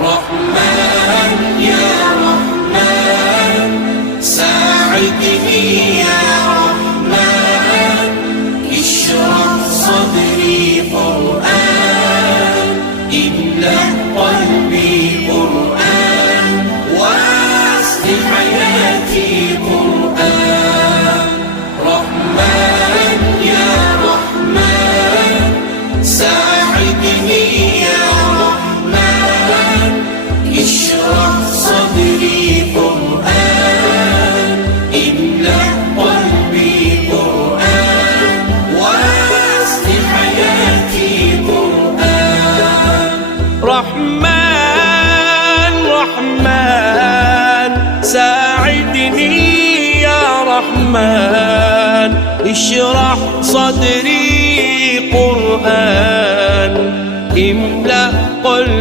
رحمن يا رحمن ساعدني يا رحمن اشرح صدري قرآن املأ قلبي قرآن واسق حياتي قرآن رحمن يا رحمن ساعدني يا رحمن اشرح صدري قرآن املأ قلبي قرآن واسق حياتي قرآن رحمن رحمن ساعدني يا رحمن اشرح صدري قرآن املأ قلبي